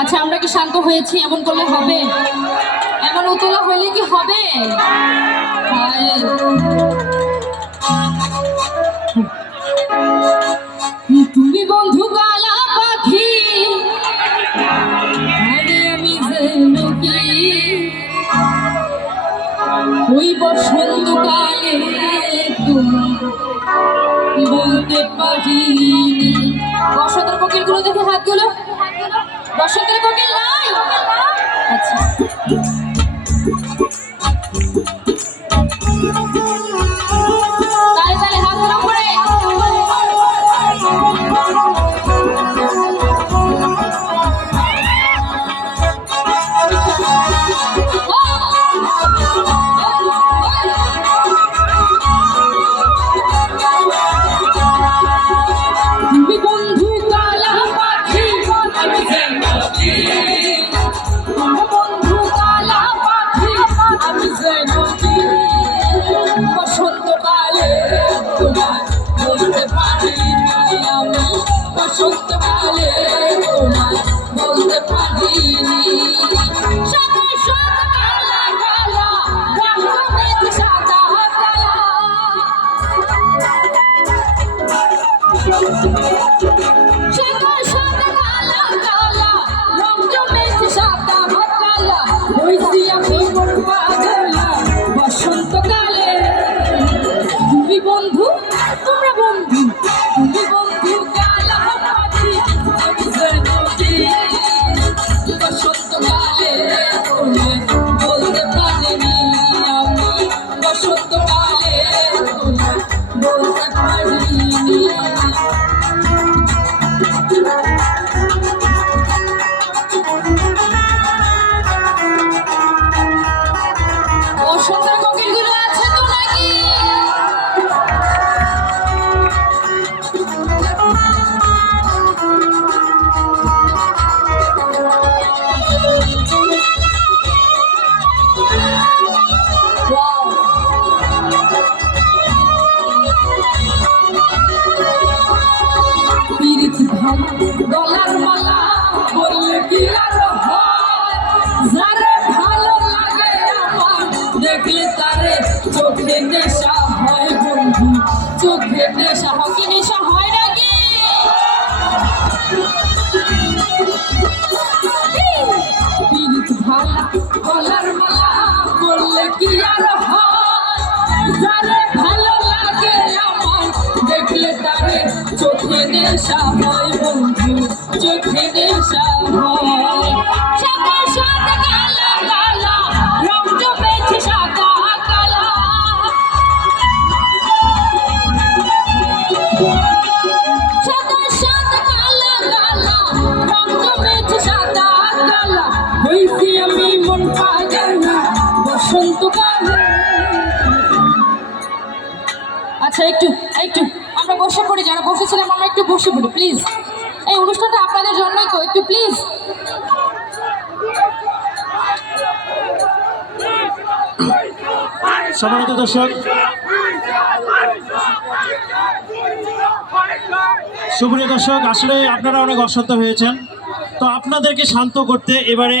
আচ্ছা, আমরা কি শান্ত হয়েছি? এমন করলে হবে? এমন উতলা হইলে কি হবে? তুমি বন্ধু কালা পাখি, আমি কি ওই বসন্তকালে বলতে পারিনি। বসন্তের কোকিল গুলো দেখে হাতগুলো, বসন্তের কোকিল নাই। আচ্ছা, তালে তালে হাত ধরা পড়ে। বসন্তকালে তোমার বলতে পারিনি। সাদা সাদা কালা কালা রক্ত সাদা কালা, সাদা সাদা কালা কালা রক্ত সাদা কালা, হইছি আমি মন পাগলা বসন্তকালে। তুমি বন্ধু, তোমরা বন্ধু, তুমি বন্ধু কালা পাখি, আমি জানি বসন্তকালে তোমায় বলতে পারিনি। আমি বসন্তকালে তোমায় বলতে পারিনি। বসন্তের কোকিল গুলো আছে তো নাকি? গলার মালা বললে কি আর হয়, যারে ভালো লাগে আমার দেখলে তারে চোখে নেশা হয়। বন্ধু চোখে নেশা হয় কি নেশা হয় নাকি? ভালা গলার মালা বললে কি আর হয়, যারে ভালো লাগে আমার দেখলে তারে চোখে নেশা হয়। বন্ধু চোখে নেশা হয়। সাদা সাদা কালা কালা রং জমেছে সাদা কালা, সাদা সাদা কালা কালা রং জমেছে সাদা কালা, হইছি আমি মন পাগলা বসন্তকালে। আচ্ছা, একটু একটু আমরা বসে পড়ি, যারা বসেছিলাম আমরা একটু বসে পড়ি প্লিজ। এই অনুষ্ঠানটা আপনাদের জন্যই তো, একটু প্লিজ। সম্মানিত দর্শক, সুপ্রিয় দর্শক, আসলে আপনারা অনেক অশান্ত হয়েছেন, তো আপনাদেরকে শান্ত করতে এবারে